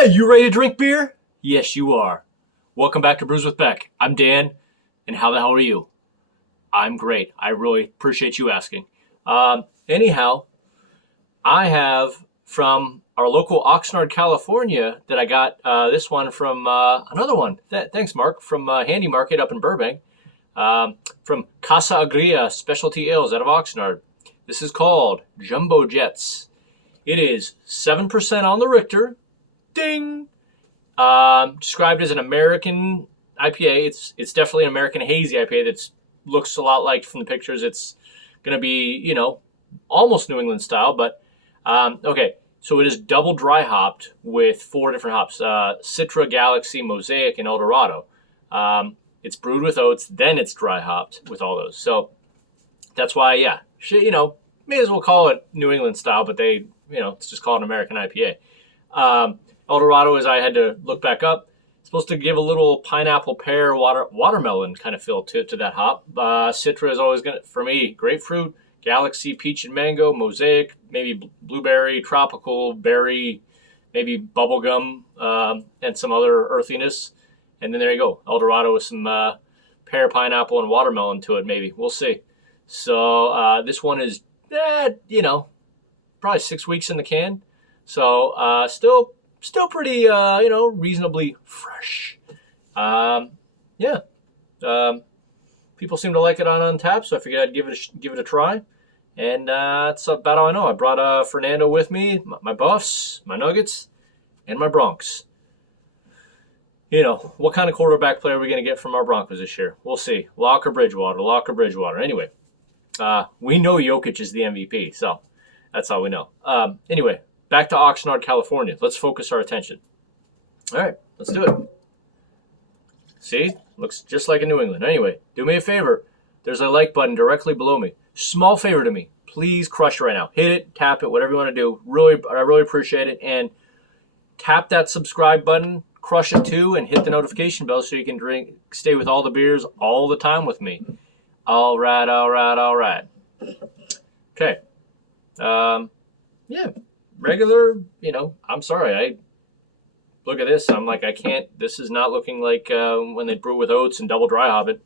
Hey, you ready to drink beer? Yes, you are. Welcome back to Brews with Beck. I'm Dan, and how the hell are you? I'm great. I really appreciate you asking. Anyhow, I have from our local Oxnard, California, that I got this one from another one. Thanks, Mark, from Handy Market up in Burbank. From Casa Agria Specialty Ales out of Oxnard. This is called Jumbo Jets. It is 7% on the Richter. Ding! Described as an American IPA. It's definitely an American hazy IPA that looks a lot like from the pictures. It's going to be, almost New England style. But, okay, so it is double dry hopped with 4 different hops. Citra, Galaxy, Mosaic, and Eldorado. It's brewed with oats, then it's dry hopped with all those. So that's why, may as well call it New England style, but they, it's just called an American IPA. Eldorado, as I had to look back up, supposed to give a little pineapple, pear, watermelon kind of feel to that hop. Citra is always going to, for me, grapefruit, Galaxy, peach and mango, Mosaic, maybe blueberry, tropical, berry, maybe bubblegum, and some other earthiness. And then there you go, Eldorado with some pear, pineapple, and watermelon to it, maybe. We'll see. So this one is, probably 6 weeks in the can. So still pretty, reasonably fresh. People seem to like it on Untappd, so I figured I'd give it a try. And that's about all I know. I brought Fernando with me, my Buffs, my Nuggets, and my Broncs. What kind of quarterback player are we going to get from our Broncos this year? We'll see. Lock or Bridgewater. Anyway, we know Jokic is the MVP, so that's all we know. Anyway, back to Oxnard, California. Let's focus our attention. All right, let's do it. See? Looks just like in New England. Anyway, do me a favor. There's a like button directly below me. Small favor to me. Please crush it right now. Hit it, tap it, whatever you want to do. I really appreciate it. And tap that subscribe button. Crush it too, and hit the notification bell so you can stay with all the beers all the time with me. All right. Okay. Regular, I'm sorry. I look at this. I'm like, I can't. This is not looking like when they brew with oats and double dry hop it.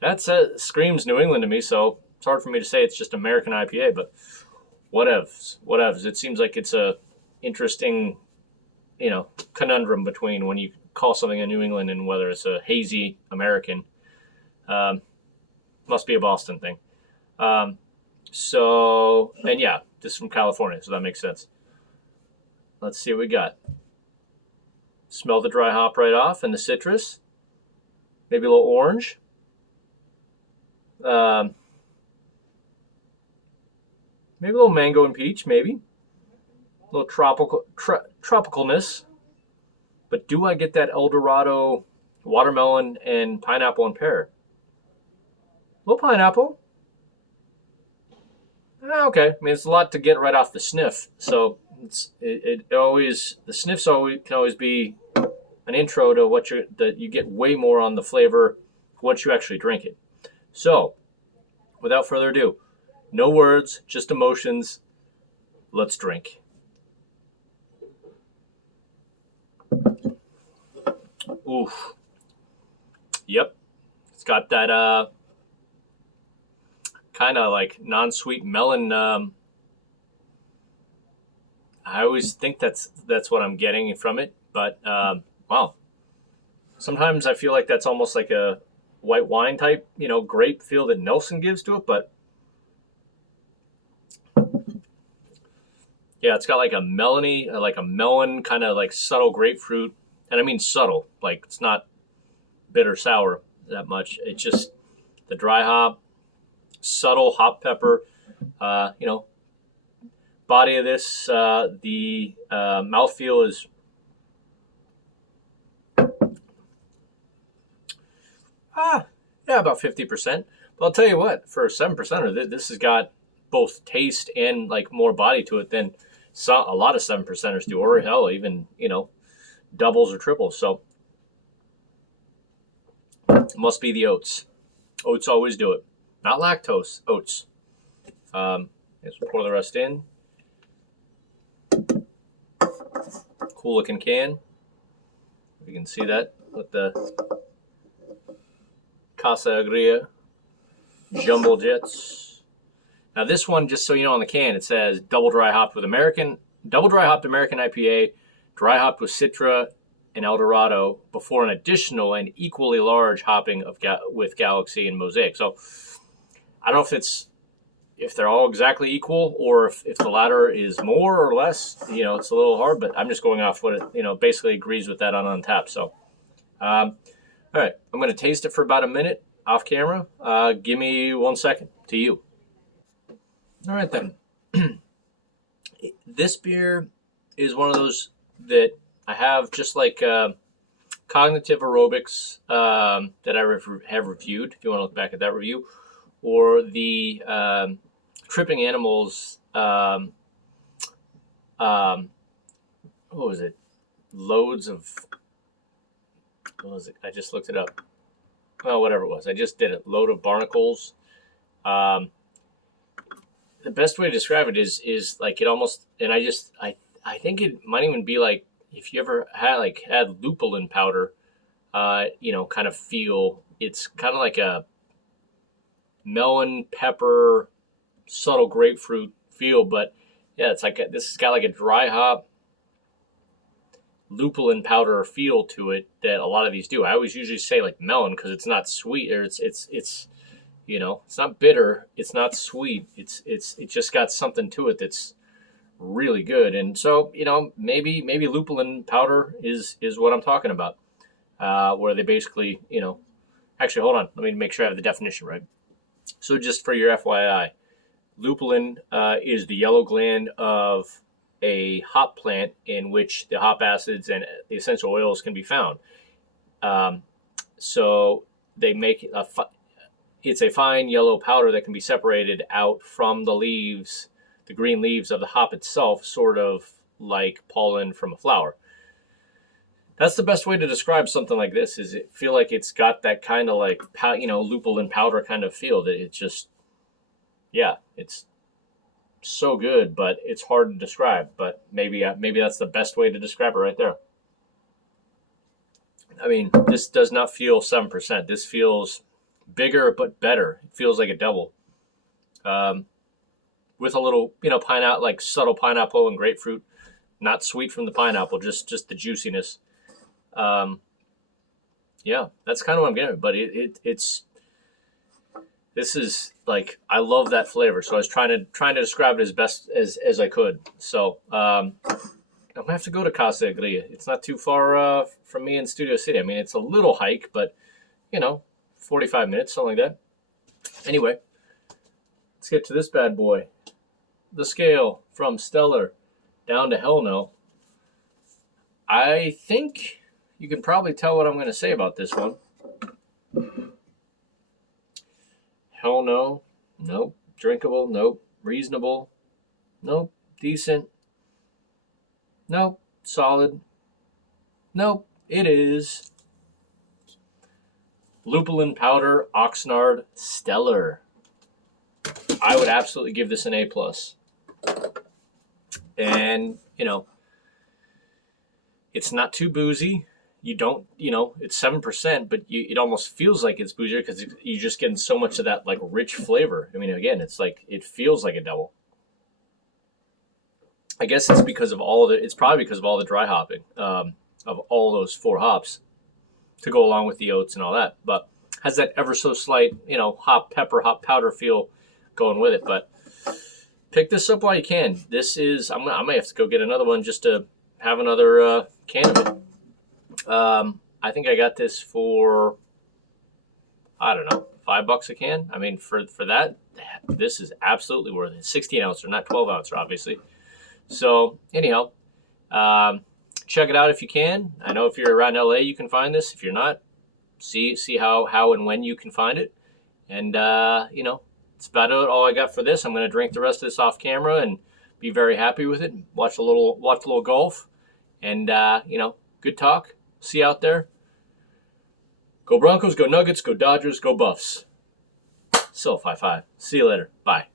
That screams New England to me, so it's hard for me to say it's just American IPA, but whatevs. It seems like it's a interesting, conundrum between when you call something a New England and whether it's a hazy American. Must be a Boston thing. This is from California, so that makes sense. Let's see what we got. Smell the dry hop right off and the citrus. Maybe a little orange. Maybe a little mango and peach, maybe. A little tropicalness. But do I get that Eldorado watermelon and pineapple and pear? A little pineapple. Okay. I mean, it's a lot to get right off the sniff. So the sniffs can always be an intro to that you get way more on the flavor once you actually drink it. So, without further ado, no words, just emotions. Let's drink. Oof. Yep. It's got that kind of like non-sweet melon. I always think that's what I'm getting from it, but wow. Sometimes I feel like that's almost like a white wine type, grape feel that Nelson gives to it, but yeah, it's got like a melon kind of like subtle grapefruit, and I mean subtle, like it's not bitter sour that much. It's just the dry hop, subtle hop pepper, body of this, the mouthfeel is about 50%. But I'll tell you what, for a 7%er, this has got both taste and like more body to it than a lot of 7%ers do, or hell, even doubles or triples. So it must be the oats. Oats always do it. Not lactose, oats. Let's pour the rest in. Cool looking can. You can see that with the Casa Agria Jumbo Jets. Now this one, just so you know, on the can it says double dry hopped American IPA, dry hopped with Citra and Eldorado before an additional and equally large hopping with Galaxy and Mosaic. So I don't know if they're all exactly equal or if the latter is more or less. It's a little hard, but I'm just going off what it basically agrees with that on Untappd. So all right, I'm going to taste it for about a minute off camera. Give me 1 second to you. All right, then. This beer is one of those that I have just like Cognitive Aerobics that I have reviewed, if you want to look back at that review, or the Tripping Animals, what was it? What was it? I just looked it up. Well, whatever it was. I just did it. Load of Barnacles. The best way to describe it is like it almost, and I think it might even be like if you ever had lupulin powder, kind of feel. It's kind of like a melon, pepper, subtle grapefruit feel, but yeah, it's like this has got like a dry hop lupulin powder feel to it that a lot of these do. I always usually say like melon because it's not sweet, or it's it's not bitter, it's not sweet, it just got something to it that's really good. And so maybe lupulin powder is what I'm talking about, where they basically actually, hold on, let me make sure I have the definition right. So just for your FYI, lupulin is the yellow gland of a hop plant in which the hop acids and the essential oils can be found. So they make it's a fine yellow powder that can be separated out from the leaves, the green leaves of the hop itself, sort of like pollen from a flower. That's the best way to describe something like this. Is it feel like it's got that kind of like lupulin powder kind of feel that it just, yeah, it's so good, but it's hard to describe. But maybe that's the best way to describe it right there. I mean, this does not feel 7%. This feels bigger but better. It feels like a double, with a little pineapple, like subtle pineapple and grapefruit, not sweet from the pineapple, just the juiciness. Yeah, that's kind of what I'm getting. But this is like, I love that flavor. So I was trying to describe it as best as I could. So I'm gonna have to go to Casa Agria. It's not too far from me in Studio City. I mean, it's a little hike, but 45 minutes, something like that. Anyway, let's get to this bad boy. The scale from stellar down to hell no. I think you can probably tell what I'm going to say about this one. Hell no. Nope. Drinkable. Nope. Reasonable. Nope. Decent. Nope. Solid. Nope. It is lupulin powder Oxnard Stellar. I would absolutely give this an A+. And, it's not too boozy. You don't, it's 7%, but it almost feels like it's boozier because you're just getting so much of that like rich flavor. I mean, again, it's like, it feels like a double. I guess it's because of it's probably because of all the dry hopping of all those 4 hops to go along with the oats and all that. But has that ever so slight, hop powder feel going with it. But pick this up while you can. This is, I might have to go get another one just to have another can of it. I think I got this for, I don't know, $5 a can. I mean, for that, this is absolutely worth it. 16 ounce or not 12 ounce, obviously. So anyhow, check it out if you can. I know if you're around LA, you can find this. If you're not, see how and when you can find it. And it's about all I got for this. I'm going to drink the rest of this off camera and be very happy with it. Watch a little golf, and good talk. See you out there. Go Broncos, go Nuggets, go Dodgers, go Buffs. Silph high five. See you later. Bye.